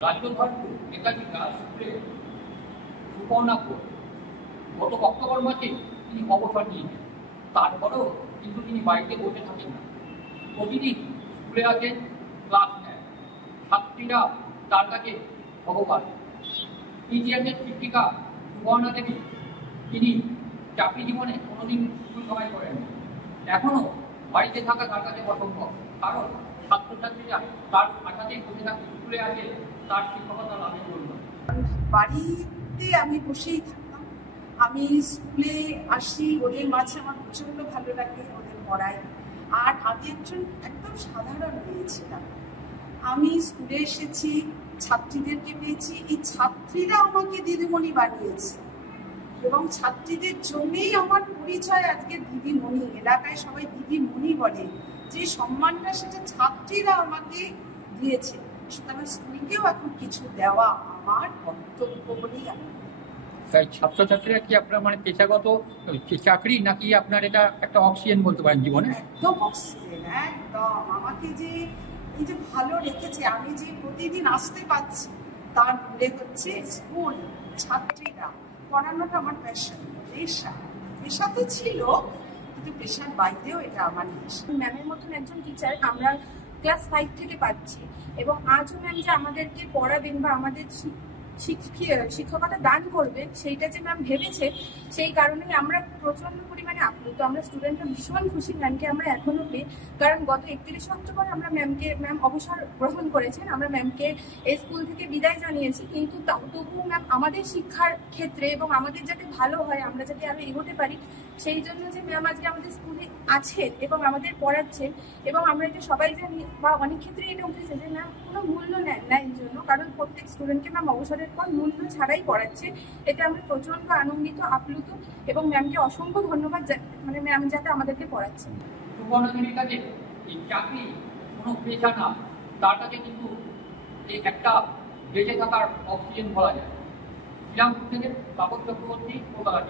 রাজ্যধর্পুর Netaji girls স্কুলে সুপর্ণা ঘোষ গত October মাসে তিনি অবসর নিয়েছেন। তারপরেও কিন্তু তিনি বাড়িতে বসে থাকেন না, প্রতিদিন স্কুলে আসেন, ক্লাস নেন। ছাত্রীরা তার কাছে ভগবান। ইতিহাসের শিক্ষিকা সুপর্ণা দেবী, তিনি চাকরি জীবনে কোনোদিন স্কুল কামাই করেন। এখনো বাড়িতে থাকা তার কাছে অসম্ভব, কারণ ছাত্রছাত্রীরা তার আশাতেই বসে থাকতে স্কুলে আসে তার শিক্ষকতা লাভের জন্য। বাড়িতে আমি বসেই থাকতাম। আমি স্কুলে আসি, ওদের মাঝে আমার প্রচন্ড ভালো লাগে, ওদের পড়াই। আর আমি একদম সাধারণ মেয়ে ছিলাম। আমি স্কুলে এসেছি, ছাত্রীদেরকে পেয়েছি, এই ছাত্রীরা আমাকে দিদিমণি বানিয়েছে এবং ছাত্রীদের জন্যেই আমার পরিচয় আজকে দিদিমণি। এলাকায় সবাই দিদিমণি বলে, যে সম্মানটা সেটা ছাত্রীরা আমাকে দিয়েছে। সুতরাং স্কুলকেও এখন কিছু দেওয়া আমার কর্তব্য বলেই আমি। তাই ছাত্রছাত্রীরা কি আপনার পেশাগত চাকরি, নাকি আপনার এটা একটা অক্সিজেন বলতে পারেন জীবনে? একদম অক্সিজেন, একদম। আমাকে যে এই যে ভালো রেখেছে, আমি যে প্রতিদিন আসতে পারছি, তার মূলে হচ্ছে স্কুল, ছাত্রীরা। পড়ানোটা আমার প্যাশন, পেশা। পেশা তো ছিল, কিন্তু পেশার বাইরেও এটা আমার পেশা। ম্যামের মতন একজন টিচার আমরা ক্লাস 5 থেকে পাচ্ছি, এবং আজও ম্যাম যে আমাদেরকে পড়াবেন বা আমাদের শিক্ষকতা দান করবেন, সেইটা যে ম্যাম ভেবেছে, সেই কারণেই আমরা প্রচন্ড পরিমাণে আপ্লুত। আমরা স্টুডেন্টরা ভীষণ খুশি ম্যামকে আমরা এখনো পেয়ে, কারণ গত 31 অক্টোবর আমরা ম্যাম অবসর গ্রহণ করেছেন। আমরা ম্যামকে এই স্কুল থেকে বিদায় জানিয়েছি, কিন্তু তবুও ম্যাম আমাদের শিক্ষার ক্ষেত্রে এবং আমাদের যাতে ভালো হয়, আমরা যাতে আরো এগোতে পারি, সেই জন্য যে ম্যাম আজকে আমাদের স্কুলে আছেন এবং আমাদের পড়াচ্ছেন। এবং আমরা এটা সবাই জানি, বা অনেক ক্ষেত্রে এটা উঠেছে যে ম্যাম কোনো মূল্য নেন না এই জন্য, কারণ প্রত্যেক স্টুডেন্টকে ম্যাম অবসরের পর মূল্য ছাড়াই পড়াচ্ছে। এতে আমরা প্রচন্ড আনন্দিত, আপ্লুত, এবং ম্যামকে অসংখ্য ধন্যবাদ, ম্যাম যাতে আমাদেরকে পড়াচ্ছেন। সুপর্ণাদেবীর কাছে এই চাকরি কোনো পেশা না, তার কাছে কিন্তু এই একটা বেঁচে থাকার অক্সিজেন বলা যায়। শ্রীরামপুর থেকে তাপস চক্রবর্তী, কলকাতা।